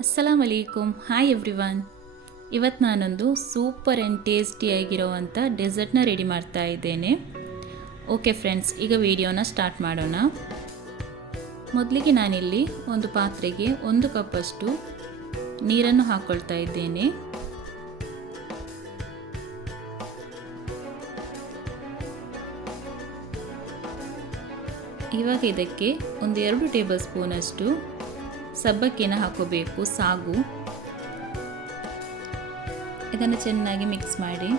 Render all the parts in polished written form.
ಅಸ್ಸಲಾಮ್ ಅಲೈಕುಮ್. Hi everyone. ಇವತ್ತು ನಾನೊಂದು super and ಟೇಸ್ಟಿಯಾಗಿರೋವಂಥ ಡೆಸರ್ಟ್ನ ready ಮಾಡ್ತಾ ಇದ್ದೇನೆ. ಓಕೆ ಫ್ರೆಂಡ್ಸ್, ಈಗ ವಿಡಿಯೋನ ಸ್ಟಾರ್ಟ್ ಮಾಡೋಣ. ಮೊದಲಿಗೆ ನಾನಿಲ್ಲಿ ಒಂದು ಪಾತ್ರೆಗೆ 1 ಕಪ್ಪಷ್ಟು ನೀರನ್ನು ಹಾಕ್ಕೊಳ್ತಾ ಇದ್ದೇನೆ. ಇವಾಗ ಇದಕ್ಕೆ 2 ಟೇಬಲ್ ಸ್ಪೂನಷ್ಟು ಸಬ್ಬಕ್ಕಿನ ಹಾಕೋಬೇಕು, ಸಾಗು. ಇದನ್ನು ಚೆನ್ನಾಗಿ ಮಿಕ್ಸ್ ಮಾಡಿ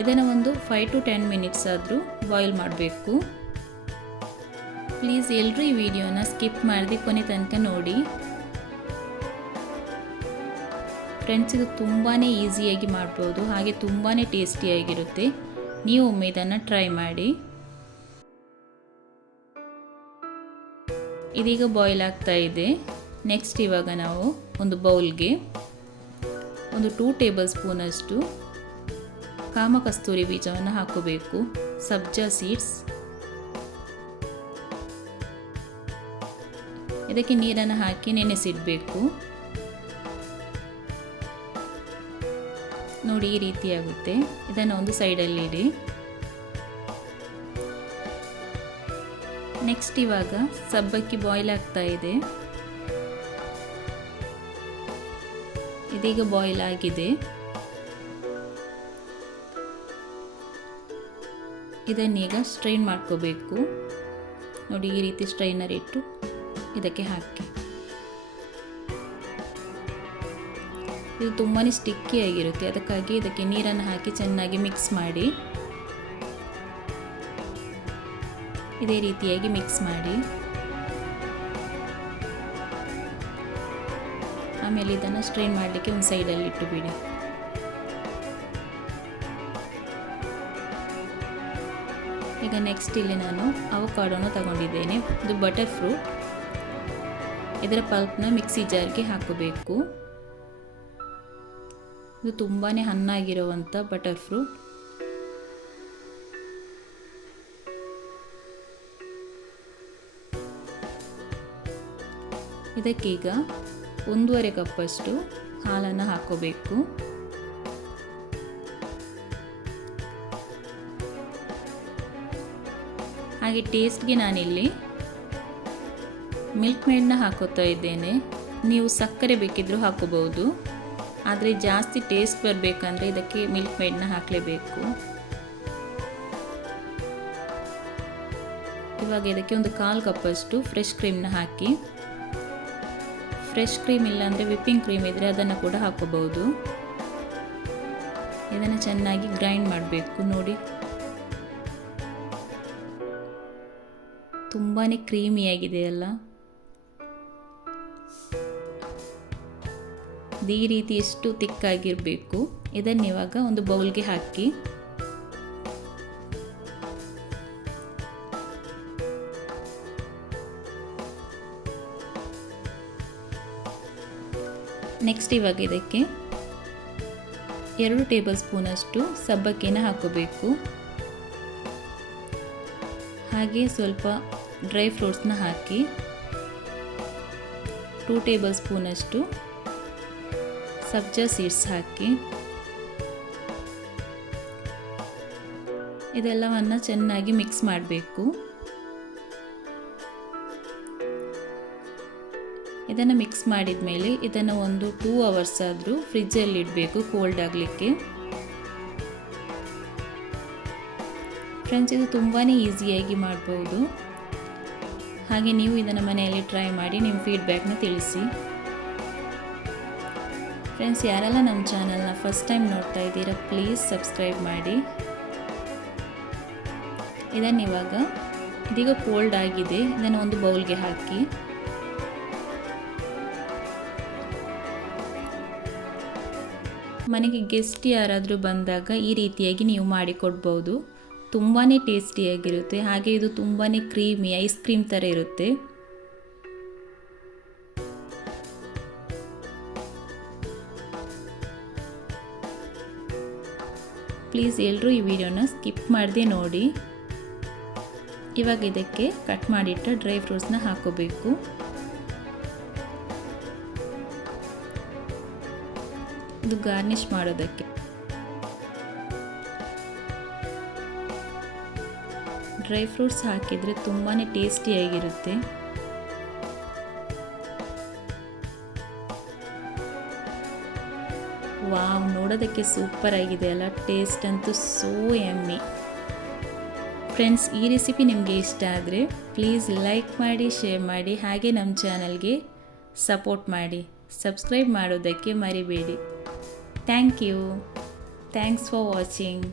ಇದನ್ನು ಒಂದು 5 to 10 ಮಿನಿಟ್ಸ್ ಆದರೂ ಬಾಯ್ಲ್ ಮಾಡಬೇಕು. ಪ್ಲೀಸ್ ಎಲ್ಲರೂ ಈ ವಿಡಿಯೋನ ಸ್ಕಿಪ್ ಮಾಡದೆ ಕೊನೆ ತನಕ ನೋಡಿ ಫ್ರೆಂಡ್ಸ್. ಇದು ತುಂಬಾ ಈಸಿಯಾಗಿ ಮಾಡ್ಬೋದು, ಹಾಗೆ ತುಂಬಾ ಟೇಸ್ಟಿಯಾಗಿರುತ್ತೆ. ನೀವು ಒಮ್ಮೆ ಇದನ್ನು ಟ್ರೈ ಮಾಡಿ. ಇದೀಗ ಬಾಯ್ಲ್ ಆಗ್ತಾ ಇದೆ. ನೆಕ್ಸ್ಟ್ ಇವಾಗ ನಾವು ಒಂದು ಬೌಲ್ಗೆ 2 ಟೇಬಲ್ ಸ್ಪೂನಷ್ಟು ಕಾಮಕಸ್ತೂರಿ ಬೀಜವನ್ನು ಹಾಕೋಬೇಕು, ಸಬ್ಜಾ ಸೀಡ್ಸ್. ಇದಕ್ಕೆ ನೀರನ್ನು ಹಾಕಿ ನೆನೆಸಿಡಬೇಕು. ನೋಡಿ, ಈ ರೀತಿ ಆಗುತ್ತೆ. ಇದನ್ನು ಒಂದು ಸೈಡಲ್ಲಿ ಇಡಿ. ನೆಕ್ಸ್ಟ್ ಇವಾಗ ಸಬ್ಬಕ್ಕಿ ಬಾಯ್ಲ್ ಆಗ್ತಾ ಇದೆ. ಇದೀಗ ಬಾಯ್ಲ್ ಆಗಿದೆ. ಇದನ್ನೀಗ ಸ್ಟ್ರೈನ್ ಮಾಡ್ಕೋಬೇಕು. ನೋಡಿ, ಈ ರೀತಿ ಸ್ಟ್ರೈನರ್ ಇಟ್ಟು ಇದಕ್ಕೆ ಹಾಕಿ. ಇದು ತುಂಬಾ ಸ್ಟಿಕ್ಕಿ ಆಗಿರುತ್ತೆ, ಅದಕ್ಕಾಗಿ ಇದಕ್ಕೆ ನೀರನ್ನು ಹಾಕಿ ಚೆನ್ನಾಗಿ ಮಿಕ್ಸ್ ಮಾಡಿ. ಇದೇ ರೀತಿಯಾಗಿ ಮಿಕ್ಸ್ ಮಾಡಿ ಆಮೇಲೆ ಇದನ್ನು ಸ್ಟ್ರೈನ್ ಮಾಡಲಿಕ್ಕೆ ಒಂದು ಸೈಡಲ್ಲಿ ಇಟ್ಟು ಬಿಡಿ. ಈಗ ನೆಕ್ಸ್ಟ್ ಇಲ್ಲಿ ನಾನು ಅವಕಾಡೋನ ತಗೊಂಡಿದ್ದೇನೆ. ಇದು ಬಟರ್ ಫ್ರೂಟ್. ಇದರ ಪಲ್ಪ್ನ ಮಿಕ್ಸಿ ಜಾರ್ಗೆ ಹಾಕಬೇಕು. ಇದು ತುಂಬಾ ಹಣ್ಣಾಗಿರುವಂಥ ಬಟರ್ ಫ್ರೂಟ್. ಇದಕ್ಕೀಗ 1.5 ಕಪ್ಪಷ್ಟು ಹಾಲನ್ನು ಹಾಕೋಬೇಕು. ಹಾಗೆ ಟೇಸ್ಟ್ಗೆ ನಾನಿಲ್ಲಿ ಮಿಲ್ಕ್ ಮೇಡ್ನ ಹಾಕೋತಾ ಇದ್ದೇನೆ. ನೀವು ಸಕ್ಕರೆ ಬೇಕಿದ್ರೂ ಹಾಕೋಬಹುದು, ಆದರೆ ಜಾಸ್ತಿ ಟೇಸ್ಟ್ ಬರಬೇಕಂದ್ರೆ ಇದಕ್ಕೆ ಮಿಲ್ಕ್ ಮೇಡ್ನ ಹಾಕಲೇಬೇಕು. ಇವಾಗ ಇದಕ್ಕೆ 1/4 ಕಪ್ಪಷ್ಟು ಫ್ರೆಶ್ ಕ್ರೀಮ್ನ ಹಾಕಿ. ಫ್ರೆಶ್ ಕ್ರೀಮ್ ಇಲ್ಲಾಂದರೆ ವಿಪ್ಪಿಂಗ್ ಕ್ರೀಮ್ ಇದ್ದರೆ ಅದನ್ನು ಕೂಡ ಹಾಕೋಬಹುದು. ಇದನ್ನು ಚೆನ್ನಾಗಿ ಗ್ರೈಂಡ್ ಮಾಡಬೇಕು. ನೋಡಿ, ತುಂಬಾ ಕ್ರೀಮಿಯಾಗಿದೆ ಅಲ್ಲ. ಈ ರೀತಿ ಎಷ್ಟು ತಿಕ್ಕಾಗಿರಬೇಕು. ಇದನ್ನು ಇವಾಗ ಒಂದು ಬೌಲ್ಗೆ ಹಾಕಿ. ನೆಕ್ಸ್ಟ್ ಇವಾಗ ಇದಕ್ಕೆ 2 ಟೇಬಲ್ ಸ್ಪೂನಷ್ಟು ಸಬ್ಬಕ್ಕಿನ ಹಾಕೋಬೇಕು. ಹಾಗೆ ಸ್ವಲ್ಪ ಡ್ರೈ ಫ್ರೂಟ್ಸ್ನ ಹಾಕಿ 2 ಟೇಬಲ್ ಸ್ಪೂನಷ್ಟು ಸಬ್ಜಾ ಸೀಡ್ಸ್ ಹಾಕಿ. ಇದೆಲ್ಲವನ್ನು ಚೆನ್ನಾಗಿ ಮಿಕ್ಸ್ ಮಾಡಬೇಕು. ಇದನ್ನು ಮಿಕ್ಸ್ ಮಾಡಿದ ಮೇಲೆ ಇದನ್ನು ಒಂದು 2 ಅವರ್ಸ್ ಆದರೂ ಫ್ರಿಜ್ಜಲ್ಲಿ ಇಡಬೇಕು, ಕೋಲ್ಡ್ ಆಗಲಿಕ್ಕೆ. ಫ್ರೆಂಡ್ಸ್, ಇದು ತುಂಬಾ ಈಸಿಯಾಗಿ ಮಾಡ್ಬೋದು. ಹಾಗೆ ನೀವು ಇದನ್ನು ಮನೆಯಲ್ಲಿ ಟ್ರೈ ಮಾಡಿ ನಿಮ್ಮ ಫೀಡ್ಬ್ಯಾಕ್ನ ತಿಳಿಸಿ. ಫ್ರೆಂಡ್ಸ್, ಯಾರೆಲ್ಲ ನಮ್ಮ ಚಾನಲ್ನ ಫಸ್ಟ್ ಟೈಮ್ ನೋಡ್ತಾ ಇದ್ದೀರಾ, ಪ್ಲೀಸ್ ಸಬ್ಸ್ಕ್ರೈಬ್ ಮಾಡಿ. ಇದೀಗ ಕೋಲ್ಡ್ ಆಗಿದೆ. ಇದನ್ನು ಒಂದು ಬೌಲ್ಗೆ ಹಾಕಿ. ಮನೆಗೆ ಗೆಸ್ಟ್ ಯಾರಾದರೂ ಬಂದಾಗ ಈ ರೀತಿಯಾಗಿ ನೀವು ಮಾಡಿಕೊಡ್ಬೋದು. ತುಂಬಾ ಟೇಸ್ಟಿಯಾಗಿರುತ್ತೆ. ಹಾಗೆ ಇದು ತುಂಬಾ ಕ್ರೀಮಿ ಐಸ್ ಕ್ರೀಮ್ ಥರ ಇರುತ್ತೆ. ಪ್ಲೀಸ್ ಎಲ್ಲರೂ ಈ ವಿಡಿಯೋನ ಸ್ಕಿಪ್ ಮಾಡದೆ ನೋಡಿ. ಇವಾಗ ಇದಕ್ಕೆ ಕಟ್ ಮಾಡಿಟ್ಟ ಡ್ರೈ ಫ್ರೂಟ್ಸ್ನ ಹಾಕೋಬೇಕು. ಇದು ಗಾರ್ನಿಷ್ ಮಾಡೋದಕ್ಕೆ. ಡ್ರೈ ಫ್ರೂಟ್ಸ್ ಹಾಕಿದರೆ ತುಂಬಾ ಟೇಸ್ಟಿಯಾಗಿರುತ್ತೆ. ವಾವ್, ನೋಡೋದಕ್ಕೆ ಸೂಪರ್ ಆಗಿದೆ ಅಲ್ಲ. ಟೇಸ್ಟ್ ಅಂತೂ ಸೋ ಯಮ್ಮಿ. ಫ್ರೆಂಡ್ಸ್, ಈ ರೆಸಿಪಿ ನಿಮಗೆ ಇಷ್ಟ ಆದರೆ ಪ್ಲೀಸ್ ಲೈಕ್ ಮಾಡಿ, ಶೇರ್ ಮಾಡಿ, ಹಾಗೆ ನಮ್ಮ ಚಾನಲ್ಗೆ ಸಪೋರ್ಟ್ ಮಾಡಿ. ಸಬ್ಸ್ಕ್ರೈಬ್ ಮಾಡೋದಕ್ಕೆ ಮರಿಬೇಡಿ. Thank you. Thanks for watching.